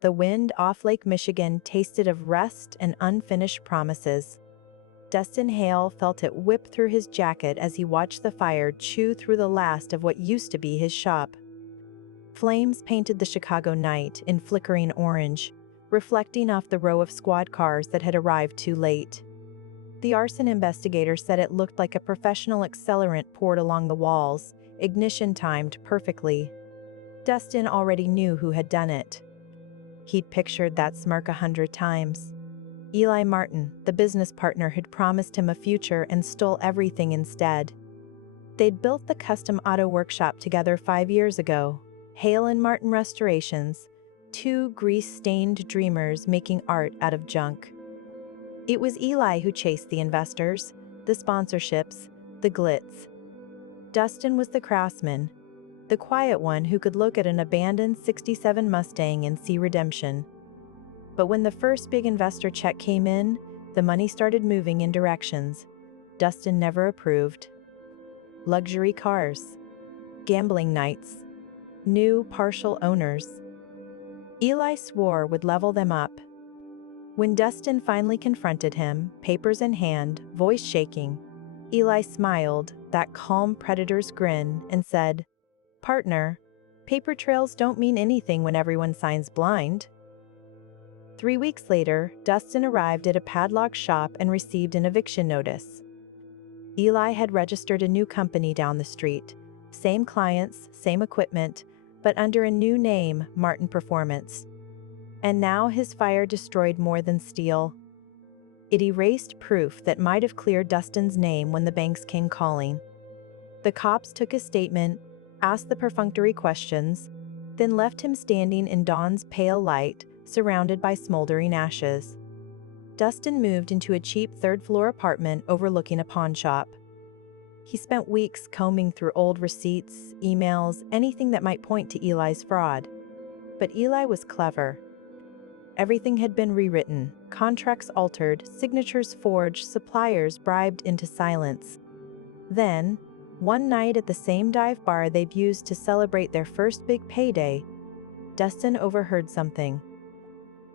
The wind off Lake Michigan tasted of rest and unfinished promises. Dustin Hale felt it whip through his jacket as he watched the fire chew through the last of what used to be his shop. Flames painted the Chicago night in flickering orange, reflecting off the row of squad cars that had arrived too late. The arson investigator said it looked like a professional accelerant poured along the walls, ignition timed perfectly. Dustin already knew who had done it. He'd pictured that smirk 100 times. Eli Martin, the business partner who'd promised him a future and stole everything instead. They'd built the custom auto workshop together 5 years ago. Hale and Martin Restorations, two grease-stained dreamers making art out of junk. It was Eli who chased the investors, the sponsorships, the glitz. Dustin was the craftsman, the quiet one who could look at an abandoned '67 Mustang and see redemption. But when the first big investor check came in, the money started moving in directions Dustin never approved. Luxury cars, gambling nights, new partial owners. Eli swore would level them up. When Dustin finally confronted him, papers in hand, voice shaking, Eli smiled, that calm predator's grin, and said, "Partner, paper trails don't mean anything when everyone signs blind." 3 weeks later, Dustin arrived at a padlocked shop and received an eviction notice. Eli had registered a new company down the street. Same clients, same equipment, but under a new name, Martin Performance. And now his fire destroyed more than steel. It erased proof that might have cleared Dustin's name when the banks came calling. The cops took his statement, asked the perfunctory questions, then left him standing in dawn's pale light, surrounded by smoldering ashes. Dustin moved into a cheap third-floor apartment overlooking a pawn shop. He spent weeks combing through old receipts, emails, anything that might point to Eli's fraud. But Eli was clever. Everything had been rewritten, contracts altered, signatures forged, suppliers bribed into silence. Then, one night at the same dive bar they'd used to celebrate their first big payday, Dustin overheard something.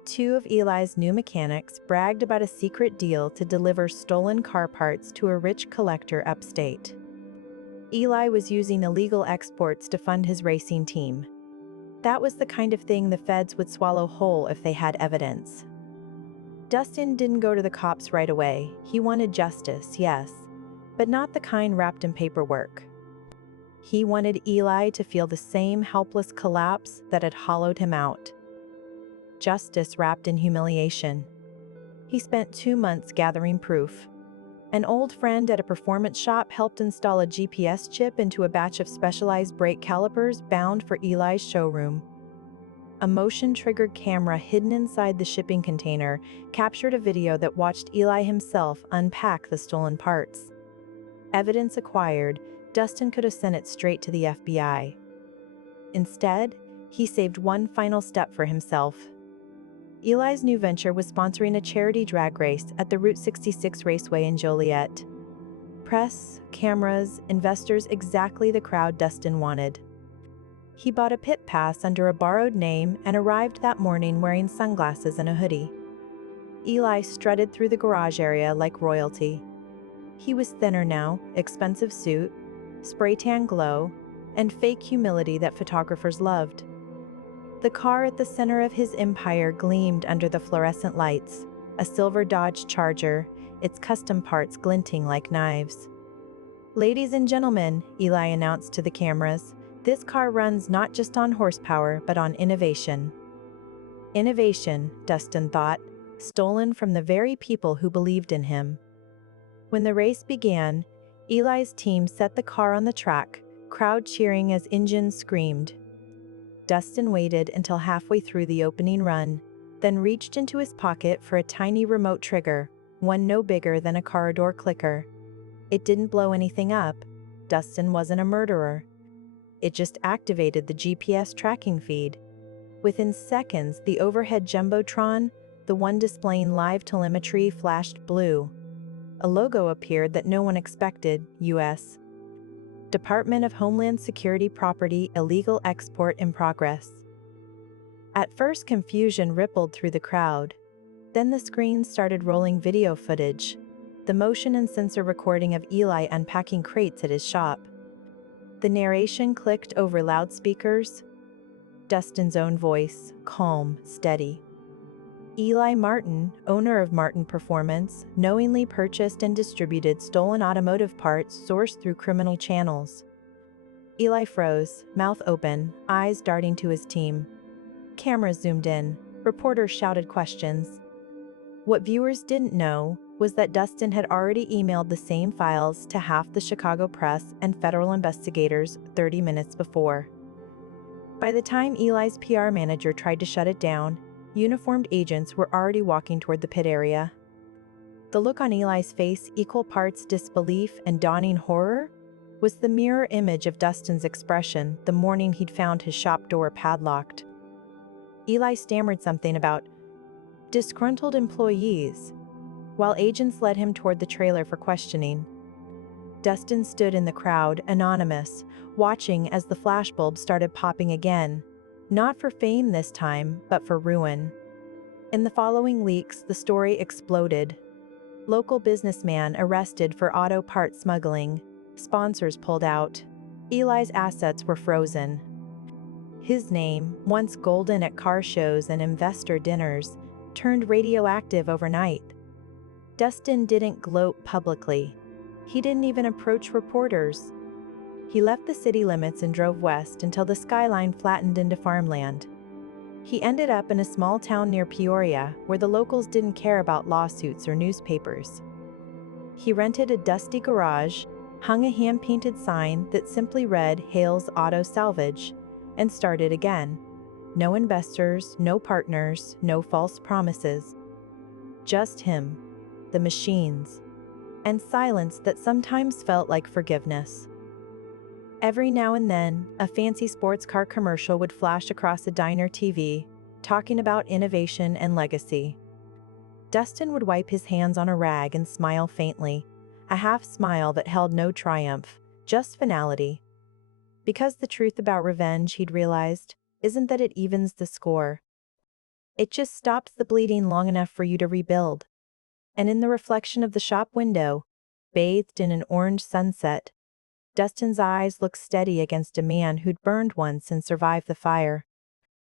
2 of Eli's new mechanics bragged about a secret deal to deliver stolen car parts to a rich collector upstate. Eli was using illegal exports to fund his racing team. That was the kind of thing the feds would swallow whole if they had evidence. Dustin didn't go to the cops right away. He wanted justice, yes, but not the kind wrapped in paperwork. He wanted Eli to feel the same helpless collapse that had hollowed him out. Justice wrapped in humiliation. He spent 2 months gathering proof. An old friend at a performance shop helped install a GPS chip into a batch of specialized brake calipers bound for Eli's showroom. A motion-triggered camera hidden inside the shipping container captured a video that watched Eli himself unpack the stolen parts. Evidence acquired, Dustin could have sent it straight to the FBI. Instead, he saved one final step for himself. Eli's new venture was sponsoring a charity drag race at the Route 66 Raceway in Joliet. Press, cameras, investors, exactly the crowd Dustin wanted. He bought a pit pass under a borrowed name and arrived that morning wearing sunglasses and a hoodie. Eli strutted through the garage area like royalty. He was thinner now, expensive suit, spray tan glow, and fake humility that photographers loved. The car at the center of his empire gleamed under the fluorescent lights, a silver Dodge Charger, its custom parts glinting like knives. "Ladies and gentlemen," Eli announced to the cameras, "this car runs not just on horsepower, but on innovation." Innovation, Dustin thought, stolen from the very people who believed in him. When the race began, Eli's team set the car on the track, crowd cheering as engines screamed. Dustin waited until halfway through the opening run, then reached into his pocket for a tiny remote trigger, one no bigger than a car door clicker. It didn't blow anything up. Dustin wasn't a murderer. It just activated the GPS tracking feed. Within seconds, the overhead jumbotron, the one displaying live telemetry, flashed blue. A logo appeared that no one expected, U.S. Department of Homeland Security Property Illegal Export in Progress. At first, confusion rippled through the crowd. Then the screen started rolling video footage, the motion and sensor recording of Eli unpacking crates at his shop. The narration clicked over loudspeakers. Dustin's own voice, calm, steady. Eli Martin, owner of Martin Performance, knowingly purchased and distributed stolen automotive parts sourced through criminal channels. Eli froze, mouth open, eyes darting to his team. Cameras zoomed in. Reporters shouted questions. What viewers didn't know was that Dustin had already emailed the same files to half the Chicago press and federal investigators 30 minutes before. By the time Eli's PR manager tried to shut it down, uniformed agents were already walking toward the pit area. The look on Eli's face, equal parts disbelief and dawning horror, was the mirror image of Dustin's expression the morning he'd found his shop door padlocked. Eli stammered something about disgruntled employees, while agents led him toward the trailer for questioning. Dustin stood in the crowd, anonymous, watching as the flashbulbs started popping again, not for fame this time, but for ruin. In the following weeks, the story exploded. Local businessman arrested for auto part smuggling. Sponsors pulled out. Eli's assets were frozen. His name, once golden at car shows and investor dinners, turned radioactive overnight. Dustin didn't gloat publicly. He didn't even approach reporters. He left the city limits and drove west until the skyline flattened into farmland. He ended up in a small town near Peoria where the locals didn't care about lawsuits or newspapers. He rented a dusty garage, hung a hand-painted sign that simply read Hale's Auto Salvage, and started again. No investors, no partners, no false promises. Just him, the machines, and silence that sometimes felt like forgiveness. Every now and then, a fancy sports car commercial would flash across a diner TV, talking about innovation and legacy. Dustin would wipe his hands on a rag and smile faintly, a half smile that held no triumph, just finality. Because the truth about revenge, he'd realized, isn't that it evens the score. It just stops the bleeding long enough for you to rebuild. And in the reflection of the shop window, bathed in an orange sunset, Dustin's eyes looked steady against a man who'd burned once and survived the fire.